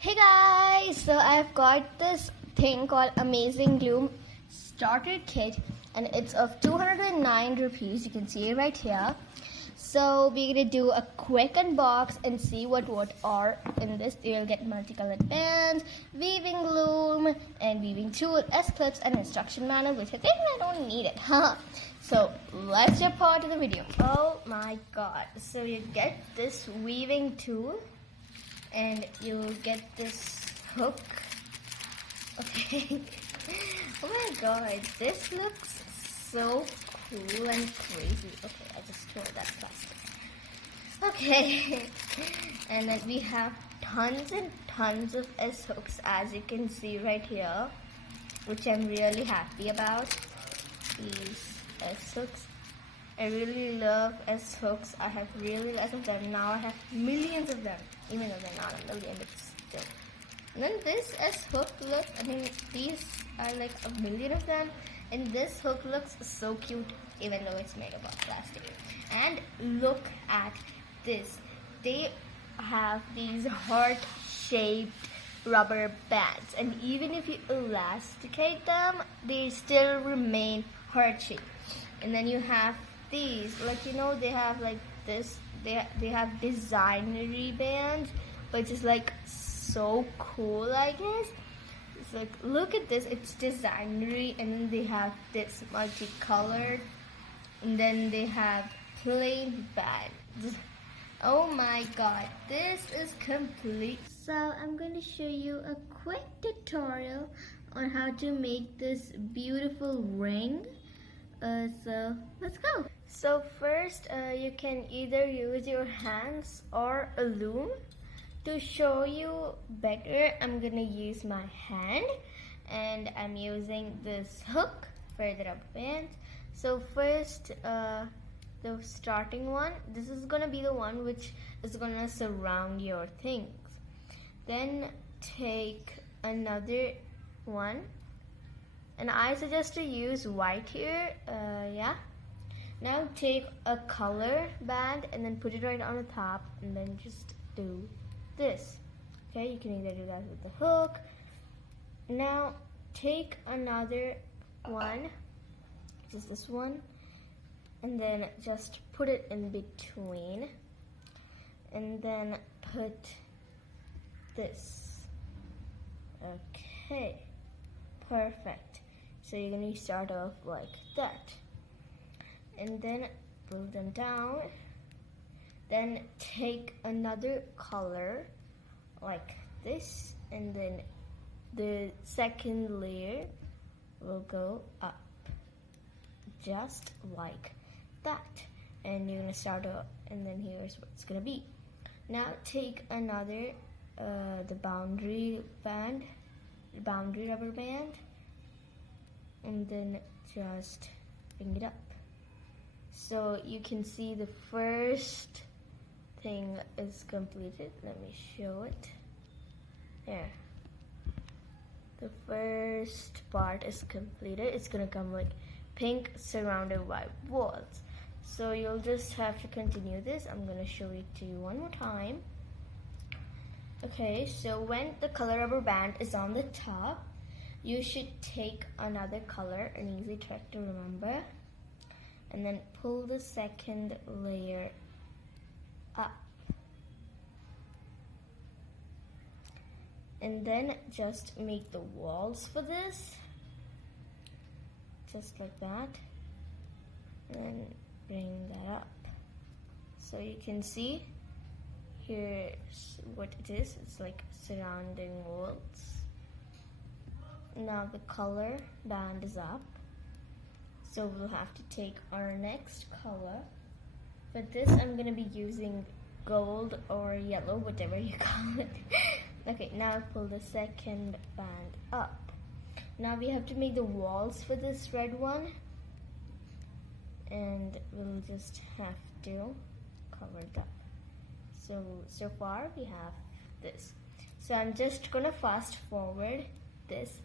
Hey guys, so I've got this thing called Amazing Loom Starter Kit and it's of 209 rupees. You can see it right here. So we're gonna do a quick unbox and see what are in this. You'll get multicolored bands, weaving loom, and weaving tool, S-clips, and instruction manual, which I think I don't need it, huh? So let's jump on to the video. Oh my god. So you get this weaving tool and you'll get this hook. Okay. Oh my god, this looks so cool and crazy. Okay, I just tore that plastic. Okay. And then we have tons and tons of S hooks, as you can see right here, which I'm really happy about. These S hooks, I really love S hooks. I have really lots of them. Now I have millions of them, even though they're not a million, but still. And then this S hook, look, I mean, these are like a million of them. And this hook looks so cute, even though it's made of plastic. And look at this. They have these heart-shaped rubber bands. And even if you elasticate them, they still remain heart-shaped. And then you have these, like, you know, they have like this, they have designery bands, which is like so cool, I guess. It's like, look at this, it's designery, and then they have this multicolored, and then they have plain bands. Oh my god, this is complete. So I'm going to show you a quick tutorial on how to make this beautiful ring. So let's go. So first, you can either use your hands or a loom. To show you better, I'm gonna use my hand, and I'm using this hook for the rubber bands. So first, the starting one, this is gonna be the one which is gonna surround your things. Then take another one, and I suggest to use white here. Yeah. Now take a color band and then put it right on the top, and then just do this. Okay, you can either do that with the hook. Now take another one, which is this one, and then just put it in between, and then put this. Okay, perfect. So you're going to start off like that, and then pull them down. Then take another color like this, and then the second layer will go up just like that, and you're gonna start up, and then here's what it's gonna be. Now take another the boundary rubber band, and then just bring it up. So you can see the first thing is completed. Let me show it. There. The first part is completed. It's gonna come like pink surrounded by walls. So you'll just have to continue this. I'm gonna show it to you one more time. Okay, so when the color rubber band is on the top, you should take another color, an easy trick to remember, and then pull the second layer up, and then just make the walls for this, just like that, and then bring that up. So you can see here's what it is. It's like surrounding walls. Now the color band is up, so we'll have to take our next color. For this, I'm going to be using gold or yellow, whatever you call it. Okay, now pull the second band up. Now we have to make the walls for this red one, and we'll just have to cover it up. So far we have this. So I'm just going to fast forward this